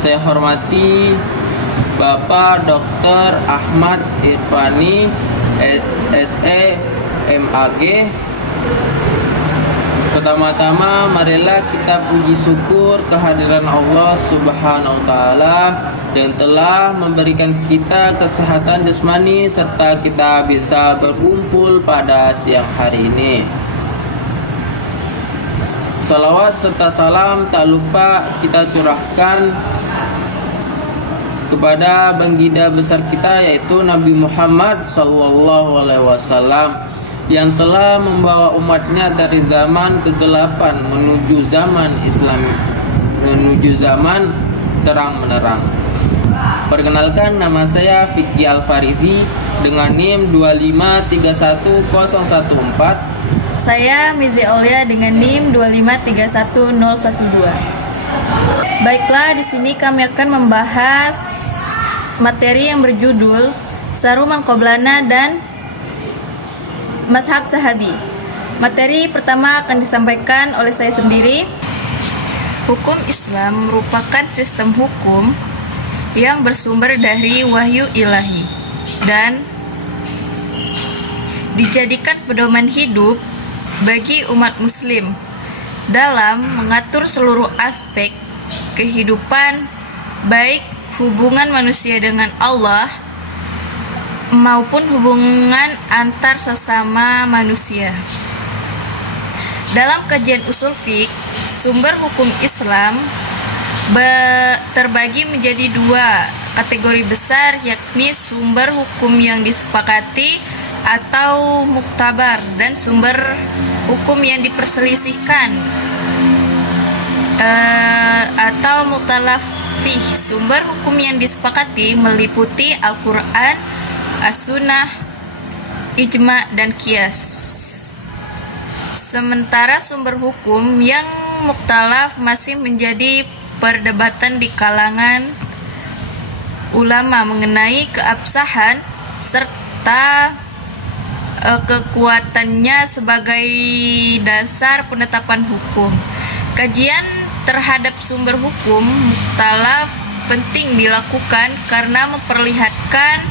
saya hormati Bapak Dr. Ahmad Irfani, SE, MAG. Pertama-tama marilah kita puji syukur kehadiran Allah Subhanahu wa taala yang telah memberikan kita kesehatan jasmani serta kita bisa berkumpul pada siang hari ini. Salawat serta salam tak lupa kita curahkan kepada baginda besar kita, yaitu Nabi Muhammad SAW, yang telah membawa umatnya dari zaman kegelapan menuju zaman Islam, menuju zaman terang menerang. Perkenalkan, nama saya Vicky Alfarizi dengan NIM 2531014. Saya Mizi Aulia dengan NIM 2531012. Baiklah, di sini kami akan membahas materi yang berjudul Syahru Man Qablana dan Mazhab Sahabi. Materi pertama akan disampaikan oleh saya sendiri. Hukum Islam merupakan sistem hukum yang bersumber dari wahyu ilahi dan dijadikan pedoman hidup bagi umat muslim dalam mengatur seluruh aspek kehidupan, baik hubungan manusia dengan Allah maupun hubungan antar sesama manusia. Dalam kajian usul fiqh, sumber hukum Islam terbagi menjadi dua kategori besar, yakni sumber hukum yang disepakati atau muktabar dan sumber hukum yang diperselisihkan atau muktalaf fih. Sumber hukum yang disepakati meliputi Al-Quran, As-Sunnah, Ijma, dan Qiyas. Sementara sumber hukum yang muktalaf masih menjadi perdebatan di kalangan ulama mengenai keabsahan serta kekuatannya sebagai dasar penetapan hukum. Kajian terhadap sumber hukum muktalaf penting dilakukan karena memperlihatkan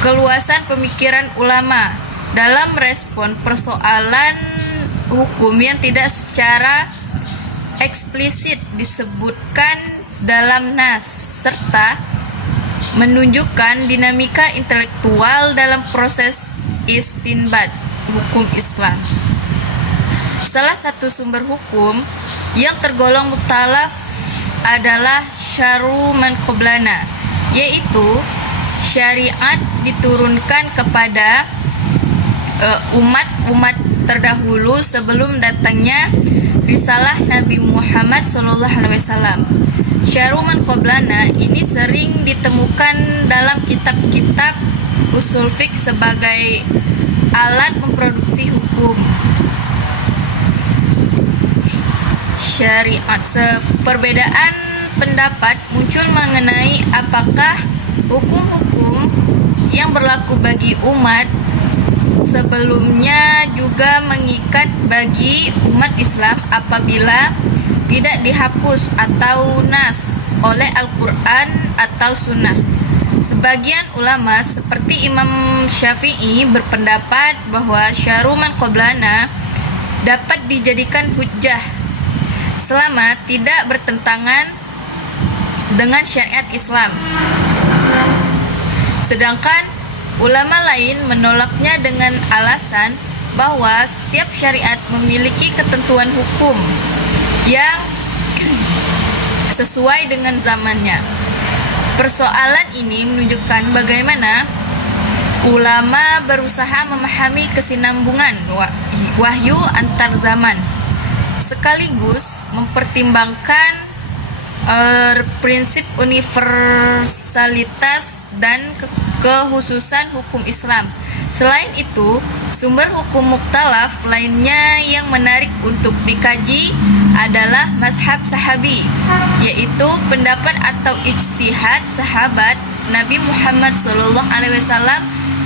keluasan pemikiran ulama dalam merespon persoalan hukum yang tidak secara eksplisit disebutkan dalam nas, serta menunjukkan dinamika intelektual dalam proses istinbat hukum Islam. Salah satu sumber hukum yang tergolong muktalaf adalah Syahru Man Qablana, yaitu syariat diturunkan kepada umat-umat terdahulu sebelum datangnya risalah Nabi Muhammad SAW. Syahru Man Qablana ini sering ditemukan dalam kitab-kitab usul fiqh sebagai alat memproduksi hukum syariat. Perbedaan pendapat muncul mengenai apakah hukum-hukum yang berlaku bagi umat sebelumnya juga mengikat bagi umat Islam apabila tidak dihapus atau nas oleh Al-Quran atau Sunnah. Sebagian ulama seperti Imam Syafi'i berpendapat bahwa Syahru Man Qablana dapat dijadikan hujjah selama tidak bertentangan dengan syariat Islam. Sedangkan ulama lain menolaknya dengan alasan bahwa setiap syariat memiliki ketentuan hukum yang sesuai dengan zamannya. Persoalan ini menunjukkan bagaimana ulama berusaha memahami kesinambungan wahyu antar zaman, sekaligus mempertimbangkan prinsip universalitas dan kekhususan hukum Islam. Selain itu, sumber hukum muktalaf lainnya yang menarik untuk dikaji adalah mazhab sahabi, yaitu pendapat atau ijtihad sahabat Nabi Muhammad SAW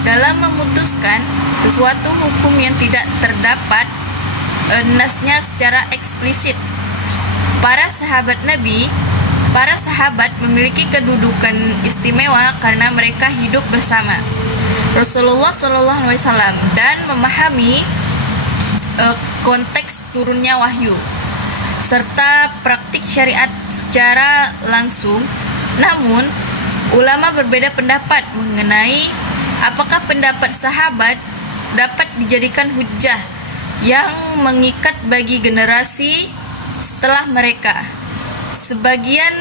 dalam memutuskan sesuatu hukum yang tidak terdapat nasnya secara eksplisit. Para sahabat Nabi Para sahabat memiliki kedudukan istimewa karena mereka hidup bersama Rasulullah SAW dan memahami konteks turunnya wahyu serta praktik syariat secara langsung. Namun, ulama berbeda pendapat mengenai apakah pendapat sahabat dapat dijadikan hujjah yang mengikat bagi generasi setelah mereka. Sebagian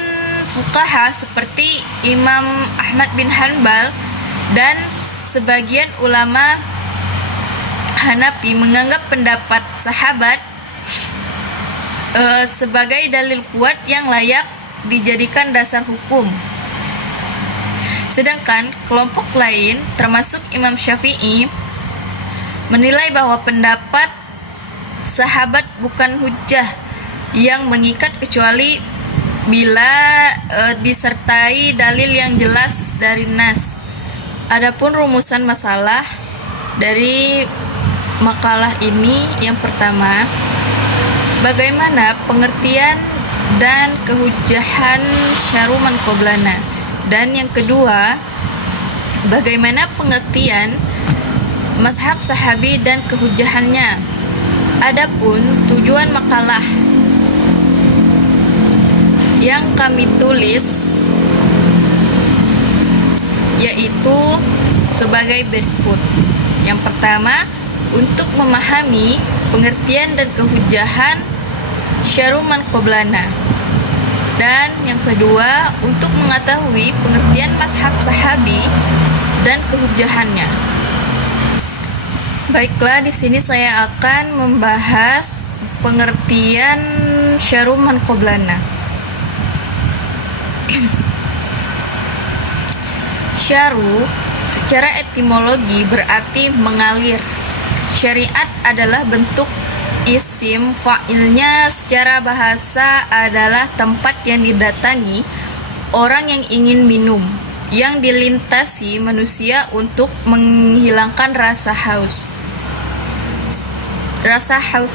fuqaha seperti Imam Ahmad bin Hanbal dan sebagian ulama Hanafi menganggap pendapat sahabat sebagai dalil kuat yang layak dijadikan dasar hukum. Sedangkan kelompok lain termasuk Imam Syafi'i menilai bahwa pendapat sahabat bukan hujjah yang mengikat kecuali bila disertai dalil yang jelas dari nas. Adapun rumusan masalah dari makalah ini, yang pertama, bagaimana pengertian dan kehujjahan syar'u man qablana, dan yang kedua, bagaimana pengertian mazhab sahabi dan kehujjahannya. Adapun tujuan makalah yang kami tulis yaitu sebagai berikut. Yang pertama, untuk memahami pengertian dan kehujjahan syar'u man qablana. Dan yang kedua, untuk mengetahui pengertian mazhab sahabi dan kehujjahannya. Baiklah, di sini saya akan membahas pengertian syar'u man qablana. Syar'u secara etimologi berarti mengalir. Syariat adalah bentuk isim, fa'ilnya secara bahasa adalah tempat yang didatangi orang yang ingin minum, yang dilintasi manusia untuk menghilangkan rasa haus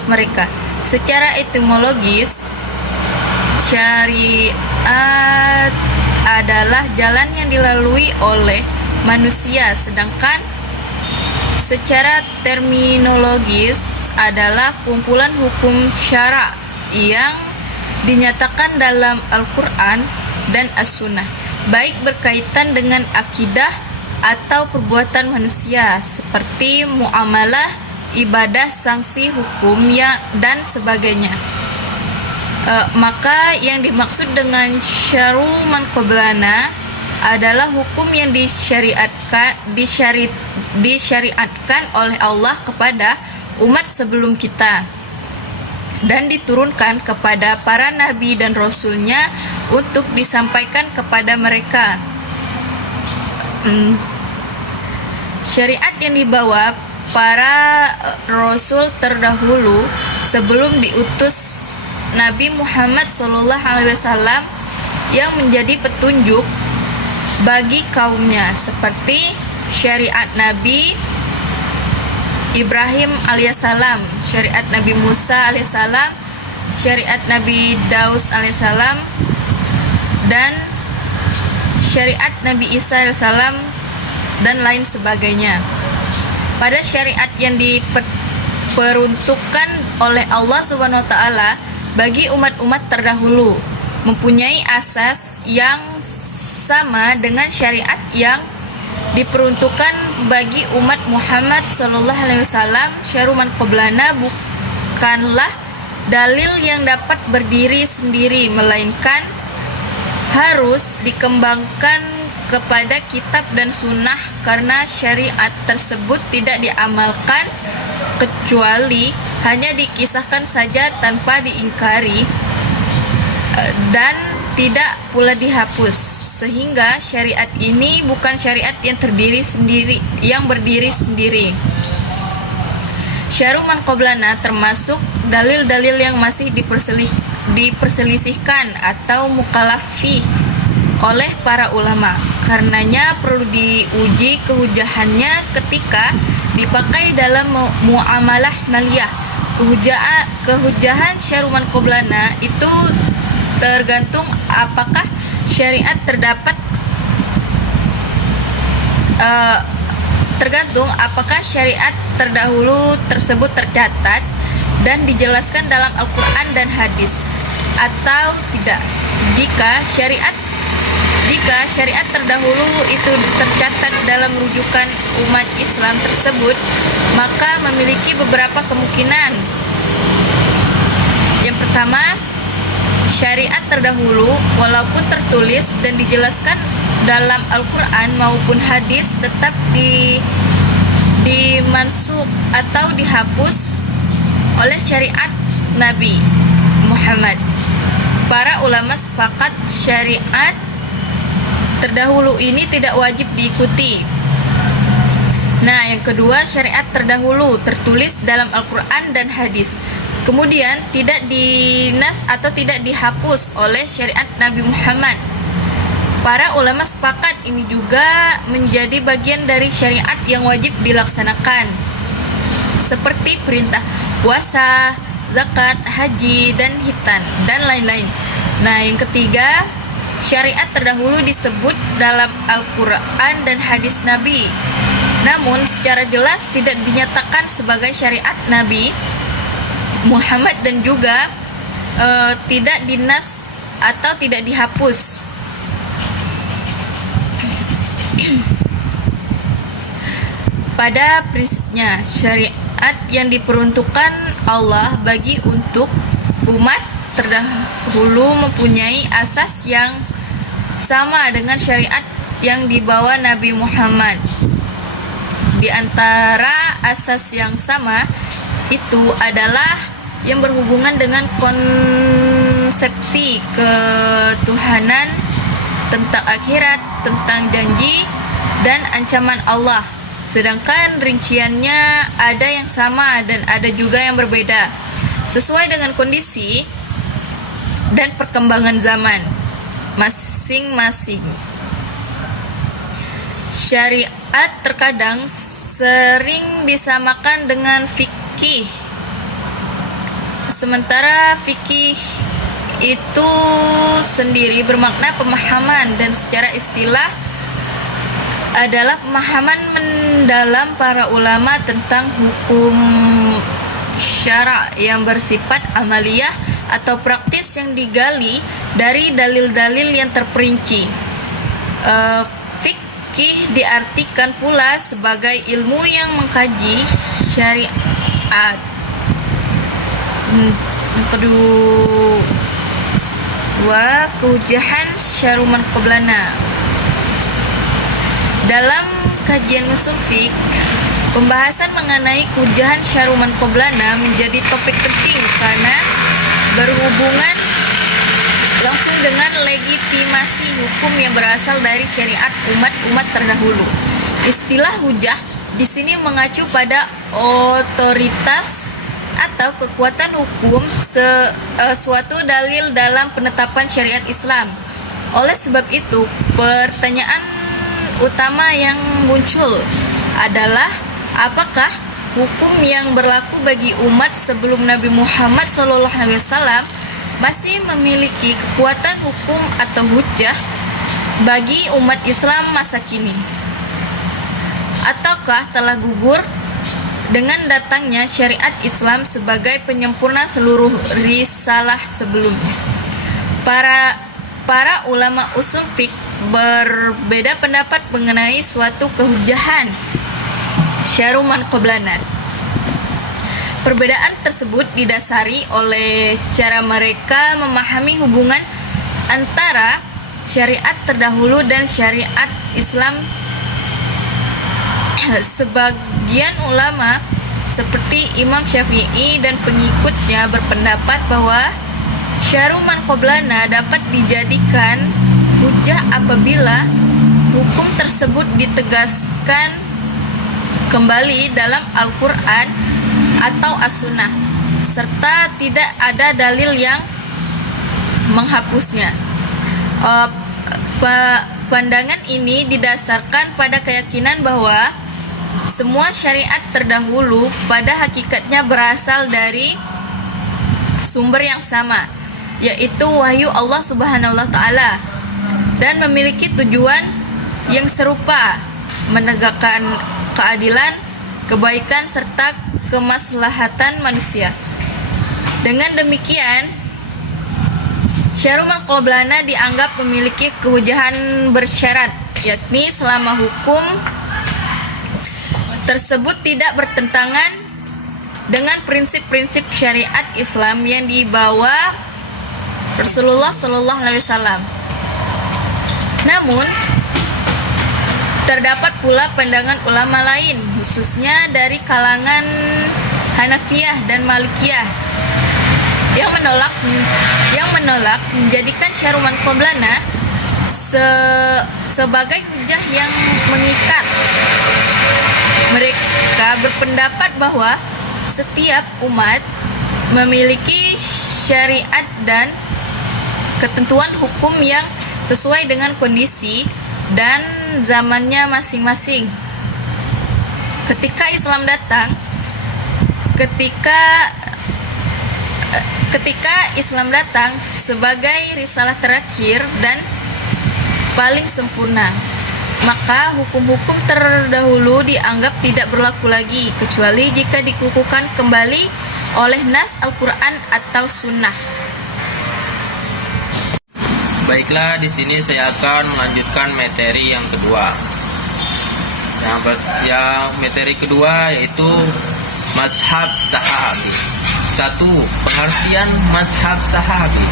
mereka. Secara etimologis, syariat adalah jalan yang dilalui oleh manusia, sedangkan secara terminologis adalah kumpulan hukum syara' yang dinyatakan dalam Al-Quran dan As-Sunnah, baik berkaitan dengan akidah atau perbuatan manusia seperti muamalah, ibadah, sanksi hukum dan sebagainya. Maka yang dimaksud dengan syar'u man qablana adalah hukum yang disyariatkan oleh Allah kepada umat sebelum kita dan diturunkan kepada para nabi dan rasulnya untuk disampaikan kepada mereka. Syariat yang dibawa para rasul terdahulu sebelum diutus Nabi Muhammad SAW yang menjadi petunjuk bagi kaumnya, seperti syariat Nabi Ibrahim alaihissalam, syariat Nabi Musa alaihissalam, syariat Nabi Daud alaihissalam, dan syariat Nabi Isa alaihissalam, dan lain sebagainya. Pada syariat yang diperuntukkan oleh Allah Subhanahu wa taala bagi umat-umat terdahulu mempunyai asas yang sama dengan syariat yang diperuntukkan bagi umat Muhammad SAW. Syar'u man qablana bukanlah dalil yang dapat berdiri sendiri, melainkan harus dikembangkan kepada kitab dan sunnah, karena syariat tersebut tidak diamalkan kecuali hanya dikisahkan saja tanpa diingkari dan tidak pula dihapus, sehingga syariat ini bukan syariat yang berdiri sendiri. Syar'u man qablana termasuk dalil-dalil yang masih diperselisihkan atau mukalafi oleh para ulama. Karenanya perlu diuji kehujahannya ketika dipakai dalam muamalah maliyah. Kehujahan syar'u man qablana itu tergantung apakah syariat terdahulu tersebut tercatat dan dijelaskan dalam Al-Quran dan hadis atau tidak. Jika syariat terdahulu itu tercatat dalam rujukan umat Islam tersebut, maka memiliki beberapa kemungkinan. Yang pertama, syariat terdahulu walaupun tertulis dan dijelaskan dalam Al-Quran maupun hadis tetap dimansukh atau dihapus oleh syariat Nabi Muhammad. Para ulama sepakat syariat terdahulu ini tidak wajib diikuti. Nah, yang kedua, syariat terdahulu tertulis dalam Al-Quran dan hadis, kemudian tidak dinas atau tidak dihapus oleh syariat Nabi Muhammad. Para ulama sepakat ini juga menjadi bagian dari syariat yang wajib dilaksanakan, seperti perintah puasa, zakat, haji, dan hitan, dan lain-lain. Nah, yang ketiga, syariat terdahulu disebut dalam Al-Quran dan hadis Nabi, namun secara jelas tidak dinyatakan sebagai syariat Nabi Muhammad dan juga tidak dinas atau tidak dihapus. Pada prinsipnya, syariat yang diperuntukkan Allah bagi untuk umat terdahulu mempunyai asas yang sama dengan syariat yang dibawa Nabi Muhammad. Di antara asas yang sama itu adalah yang berhubungan dengan konsepsi ketuhanan, tentang akhirat, tentang janji dan ancaman Allah. Sedangkan rinciannya ada yang sama dan ada juga yang berbeda, sesuai dengan kondisi dan perkembangan zaman masing-masing. Syariat terkadang sering disamakan dengan fikih, sementara fikih itu sendiri bermakna pemahaman dan secara istilah adalah pemahaman mendalam para ulama tentang hukum syara' yang bersifat amaliyah atau praktis yang digali dari dalil-dalil yang terperinci. Fikih diartikan pula sebagai ilmu yang mengkaji syariat. Kedua, kehujahan syaruman qoblana. Dalam kajian usul fiqh, pembahasan mengenai kehujahan syaruman qoblana menjadi topik penting karena berhubungan langsung dengan legitimasi hukum yang berasal dari syariat umat-umat terdahulu. Istilah hujah di sini mengacu pada otoritas atau kekuatan hukum suatu dalil dalam penetapan syariat Islam. Oleh sebab itu, pertanyaan utama yang muncul adalah apakah hukum yang berlaku bagi umat sebelum Nabi Muhammad SAW masih memiliki kekuatan hukum atau hujjah bagi umat Islam masa kini, ataukah telah gugur dengan datangnya syariat Islam sebagai penyempurna seluruh risalah sebelumnya. Para ulama usul fiqh berbeda pendapat mengenai suatu kehujahan syaruman qoblana. Perbedaan tersebut didasari oleh cara mereka memahami hubungan antara syariat terdahulu dan syariat Islam. Sebagian ulama seperti Imam Syafi'i dan pengikutnya berpendapat bahwa syaruman qoblana dapat dijadikan hujah apabila hukum tersebut ditegaskan kembali dalam Al-Quran atau As-Sunnah serta tidak ada dalil yang menghapusnya. Pandangan ini didasarkan pada keyakinan bahwa semua syariat terdahulu pada hakikatnya berasal dari sumber yang sama, yaitu wahyu Allah Subhanahu wa taala, dan memiliki tujuan yang serupa, menegakkan keadilan, kebaikan serta kemaslahatan manusia. Dengan demikian, Syahrul Qablana dianggap memiliki kehujahan bersyarat, yakni selama hukum tersebut tidak bertentangan dengan prinsip-prinsip syariat Islam yang dibawa Rasulullah Sallallahu Alaihi Wasallam. Namun, terdapat pula pandangan ulama lain, khususnya dari kalangan Hanafiyah dan Malikiyah, yang menolak menjadikan Syahrul Qablana sebagai hujah yang mengikat. Mereka berpendapat bahwa setiap umat memiliki syariat dan ketentuan hukum yang sesuai dengan kondisi dan zamannya masing-masing. Ketika Islam datang, ketika Islam datang sebagai risalah terakhir dan paling sempurna, maka hukum-hukum terdahulu dianggap tidak berlaku lagi, kecuali jika dikukuhkan kembali oleh nas Al-Quran atau Sunnah. Baiklah, di sini saya akan melanjutkan materi yang kedua. Yang materi kedua yaitu mazhab sahabi. 1. Pengertian mazhab sahabi.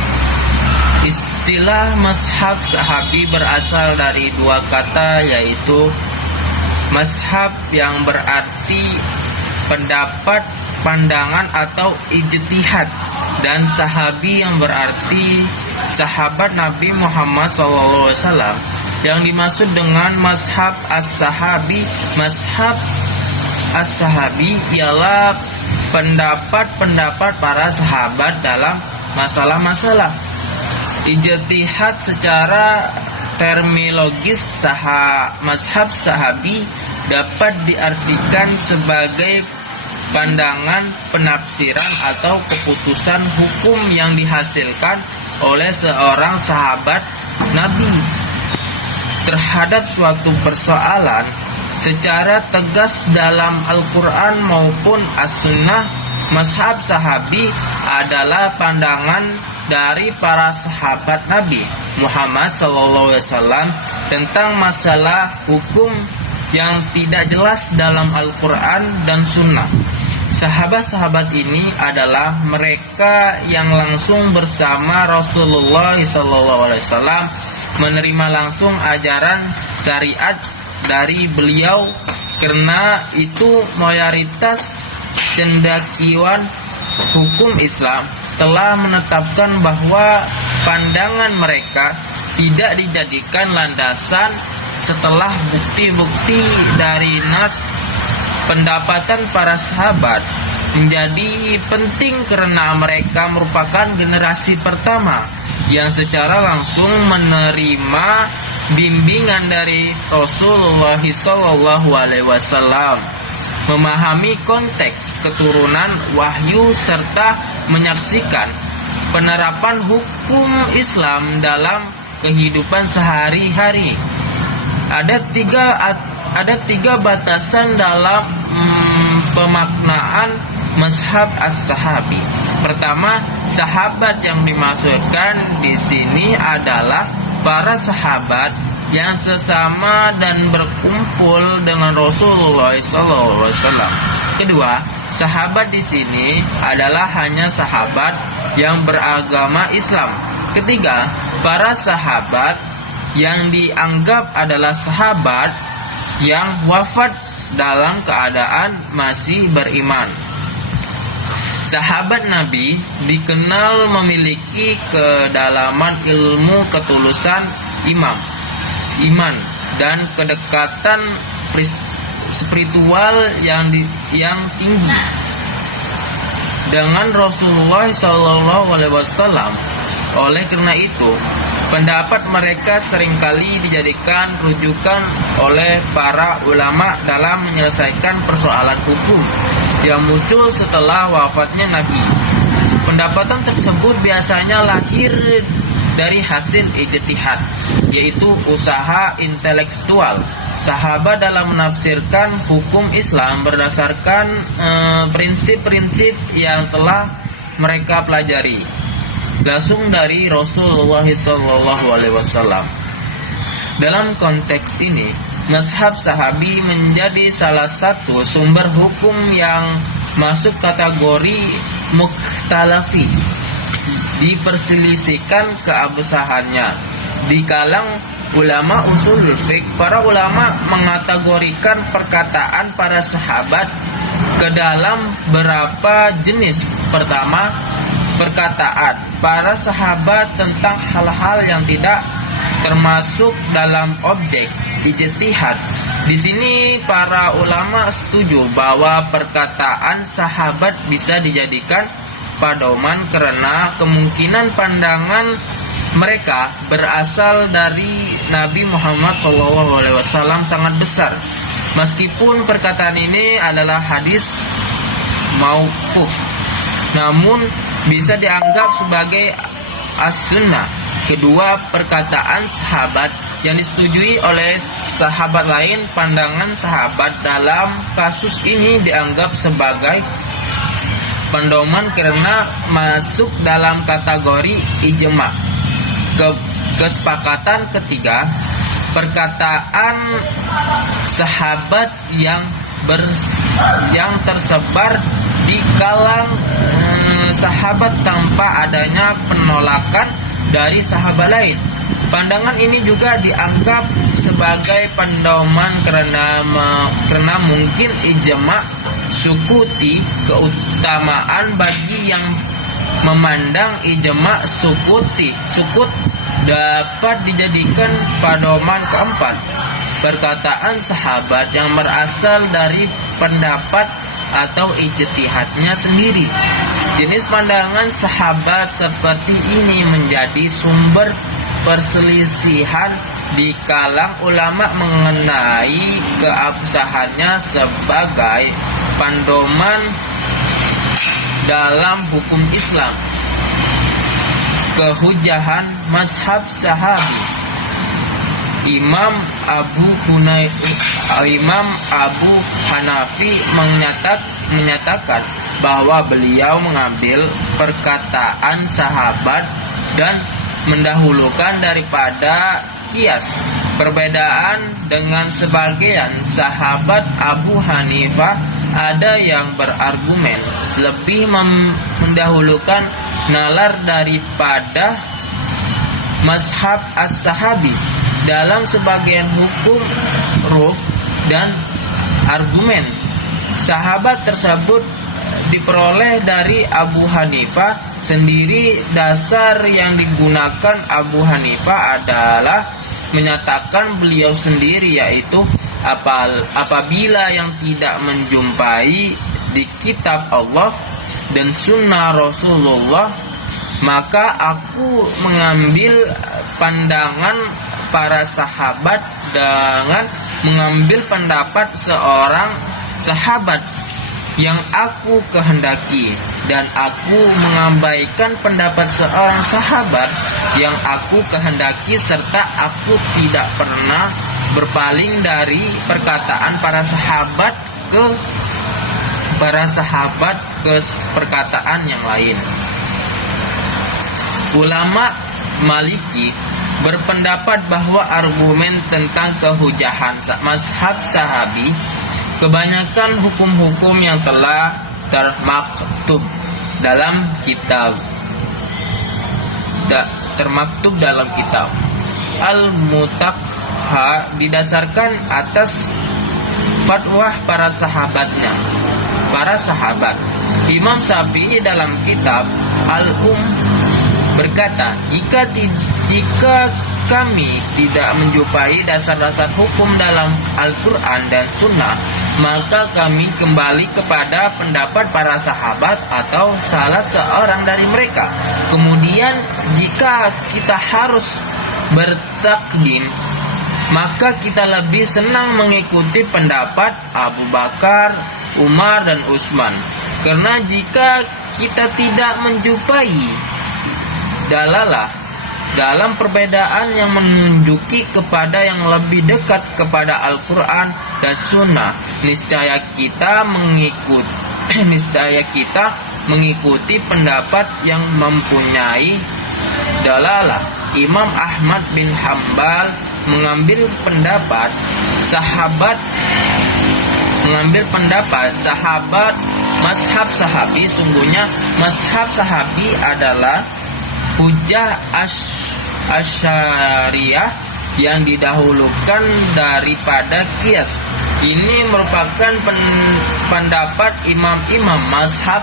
Istilah mazhab sahabi berasal dari dua kata, yaitu mazhab yang berarti pendapat, pandangan atau ijtihad, dan sahabi yang berarti sahabat Nabi Muhammad SAW. Yang dimaksud dengan mazhab as-sahabi, mazhab as-sahabi ialah pendapat-pendapat para sahabat dalam masalah-masalah. Ijtihad secara terminologis mazhab sahabi dapat diartikan sebagai pandangan, penafsiran atau keputusan hukum yang dihasilkan oleh seorang sahabat Nabi terhadap suatu persoalan secara tegas dalam Al-Quran maupun As-Sunnah. Mazhab sahabi adalah pandangan dari para sahabat Nabi Muhammad SAW tentang masalah hukum yang tidak jelas dalam Al-Quran dan Sunnah. Sahabat-sahabat ini adalah mereka yang langsung bersama Rasulullah SAW menerima langsung ajaran syariat dari beliau. Karena itu mayoritas cendekiawan hukum Islam telah menetapkan bahwa pandangan mereka tidak dijadikan landasan setelah bukti-bukti dari nas. Pendapatan para sahabat menjadi penting karena mereka merupakan generasi pertama yang secara langsung menerima bimbingan dari Rasulullah SAW, memahami konteks keturunan wahyu serta menyaksikan penerapan hukum Islam dalam kehidupan sehari-hari. Ada tiga batasan dalam pemaknaan mazhab as-sahabi. Pertama, sahabat yang dimaksudkan di sini adalah para sahabat yang sesama dan berkumpul dengan Rasulullah SAW. Kedua, sahabat di sini adalah hanya sahabat yang beragama Islam. Ketiga, para sahabat yang dianggap adalah sahabat yang wafat dalam keadaan masih beriman. Sahabat Nabi dikenal memiliki kedalaman ilmu, ketulusan iman dan kedekatan spiritual yang tinggi dengan Rasulullah SAW. Oleh karena itu, pendapat mereka seringkali dijadikan rujukan oleh para ulama dalam menyelesaikan persoalan hukum yang muncul setelah wafatnya Nabi. Pendapatan tersebut biasanya lahir dari hasil ijtihad, yaitu usaha intelektual sahabat dalam menafsirkan hukum Islam berdasarkan prinsip-prinsip yang telah mereka pelajari langsung dari Rasulullah SAW. Dalam konteks ini, mazhab sahabi menjadi salah satu sumber hukum yang masuk kategori mukhtalafi, diperselisihkan keabsahannya. Di kalangan ulama usulul fiqh, para ulama mengategorikan perkataan para sahabat ke dalam beberapa jenis. Pertama, perkataan para sahabat tentang hal-hal yang tidak termasuk dalam objek ijtihad. Di sini para ulama setuju bahwa perkataan sahabat bisa dijadikan pedoman karena kemungkinan pandangan mereka berasal dari Nabi Muhammad SAW sangat besar. Meskipun perkataan ini adalah hadis mauquf, namun bisa dianggap sebagai as-sunnah. Kedua, perkataan sahabat yang disetujui oleh sahabat lain, pandangan sahabat dalam kasus ini dianggap sebagai pedoman karena masuk dalam kategori ijma. Kesepakatan ketiga, perkataan sahabat yang tersebar di kalangan sahabat tanpa adanya penolakan dari sahabat lain. Pandangan ini juga dianggap sebagai pedoman karena mungkin ijma sukuti keutamaan bagi yang memandang ijma sukut dapat dijadikan pedoman. Keempat, perkataan sahabat yang berasal dari pendapat atau ijtihadnya sendiri. Jenis pandangan sahabat seperti ini menjadi sumber perselisihan di kalangan ulama mengenai keabsahannya sebagai pedoman dalam hukum Islam. Kehujahan mazhab sahabi. Imam Abu Hanafi menyatakan bahwa beliau mengambil perkataan sahabat dan mendahulukan daripada kias. Perbedaan dengan sebagian sahabat Abu Hanifah, ada yang berargumen lebih mendahulukan nalar daripada mazhab as-sahabi dalam sebagian hukum ruf dan argumen. Sahabat tersebut diperoleh dari Abu Hanifah sendiri. Dasar yang digunakan Abu Hanifah adalah menyatakan beliau sendiri, yaitu apabila yang tidak menjumpai di kitab Allah dan sunnah Rasulullah, maka aku mengambil pandangan para sahabat dengan mengambil pendapat seorang sahabat yang aku kehendaki, dan aku mengabaikan pendapat seorang sahabat yang aku kehendaki, serta aku tidak pernah berpaling dari perkataan para sahabat ke perkataan yang lain. Ulama Maliki berpendapat bahwa argumen tentang kehujahan mazhab sahabi, kebanyakan hukum-hukum yang telah termaktub dalam kitab Al-Mutakha didasarkan atas fatwa para sahabat. Imam Syafi'i dalam kitab berkata, jika kami tidak menjumpai dasar-dasar hukum dalam Al-Quran dan Sunnah, maka kami kembali kepada pendapat para sahabat atau salah seorang dari mereka. Kemudian jika kita harus bertakdim, maka kita lebih senang mengikuti pendapat Abu Bakar, Umar, dan Utsman. Karena jika kita tidak menjumpai dalalah dalam perbedaan yang menunjuki kepada yang lebih dekat kepada Al-Quran dan Sunnah, niscaya kita mengikuti pendapat yang mempunyai dalalah. Imam Ahmad bin Hambal mengambil pendapat sahabat mazhab sahabi. Sungguhnya mazhab sahabi adalah hujah asyariyah yang didahulukan daripada qiyas. Ini merupakan pendapat imam-imam mazhab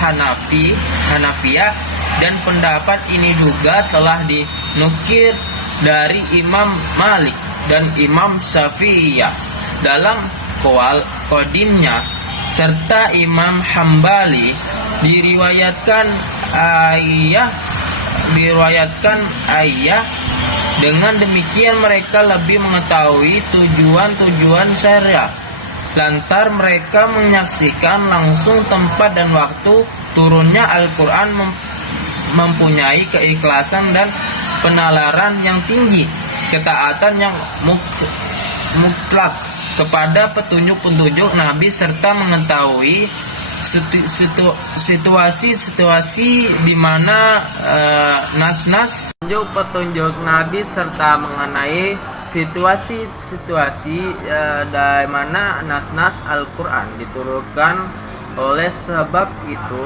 Hanafiyah, dan pendapat ini juga telah dinukil dari Imam Malik dan Imam Syafi'iyah dalam Qadimnya, serta Imam Hambali. Diriwayatkan ayah. Dengan demikian mereka lebih mengetahui tujuan syariat, lantar mereka menyaksikan langsung tempat dan waktu turunnya Al-Quran, mempunyai keikhlasan dan penalaran yang tinggi, ketaatan yang mutlak kepada petunjuk-petunjuk Nabi, serta mengetahui situasi di mana nas-nas petunjuk Nabi, serta mengenai situasi di mana nas-nas Al-Quran diturunkan. Oleh sebab itu,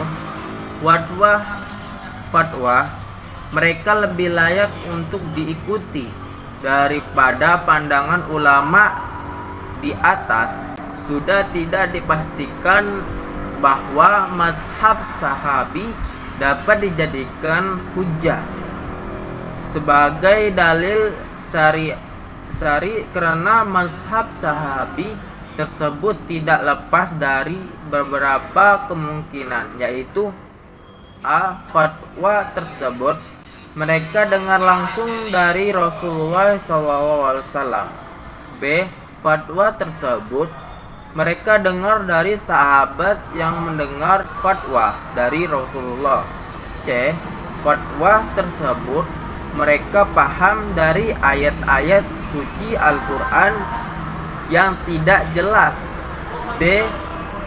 fatwa mereka lebih layak untuk diikuti daripada pandangan ulama di atas. Sudah tidak dipastikan bahwa mazhab sahabi dapat dijadikan hujah sebagai dalil syari karena mazhab sahabi tersebut tidak lepas dari beberapa kemungkinan, yaitu a. Fatwa tersebut mereka dengar langsung dari Rasulullah SAW. B. Fatwa tersebut mereka dengar dari sahabat yang mendengar fatwa dari Rasulullah. C. Fatwa tersebut mereka paham dari ayat-ayat suci Al-Quran yang tidak jelas. D.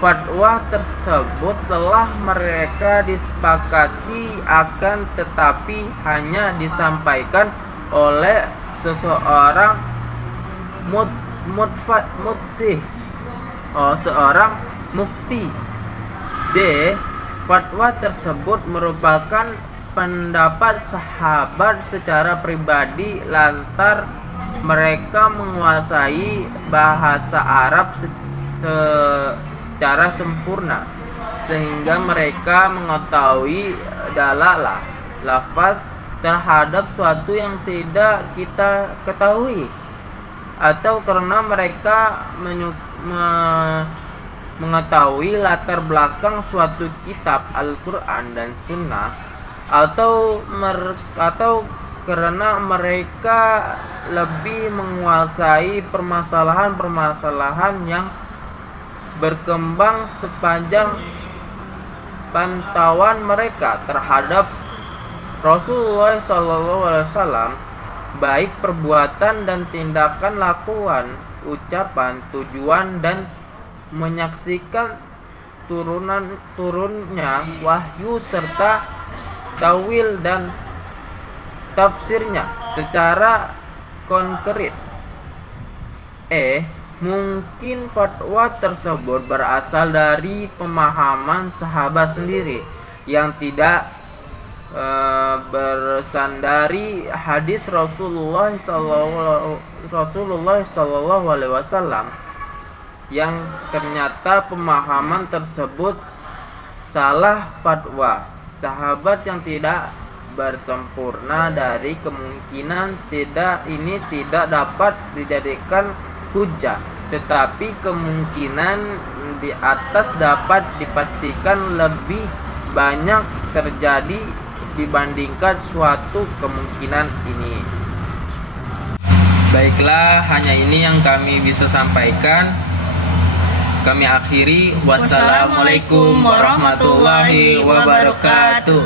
Fatwa tersebut telah mereka disepakati akan tetapi hanya disampaikan oleh seorang seorang mufti. D. Fatwa tersebut merupakan pendapat sahabat secara pribadi lantar mereka menguasai bahasa Arab secara sempurna, sehingga mereka mengetahui dalalah lafaz terhadap suatu yang tidak kita ketahui, atau karena mereka mengetahui latar belakang suatu kitab Al-Quran dan Sunnah, atau karena mereka lebih menguasai permasalahan-permasalahan yang berkembang sepanjang pantauan mereka terhadap Rasulullah SAW, baik perbuatan dan tindakan, lakuan, ucapan, tujuan, dan menyaksikan turunnya wahyu serta tawil dan tafsirnya secara konkret. Mungkin fatwa tersebut berasal dari pemahaman sahabat sendiri yang tidak bersandari hadis Rasulullah SAW, yang ternyata pemahaman tersebut salah. Fatwa sahabat yang tidak bersempurna dari kemungkinan ini tidak dapat dijadikan hujah, tetapi kemungkinan di atas dapat dipastikan lebih banyak terjadi dibandingkan suatu kemungkinan ini. Baiklah, hanya ini yang kami bisa sampaikan. Kami akhiri, wassalamualaikum warahmatullahi wabarakatuh.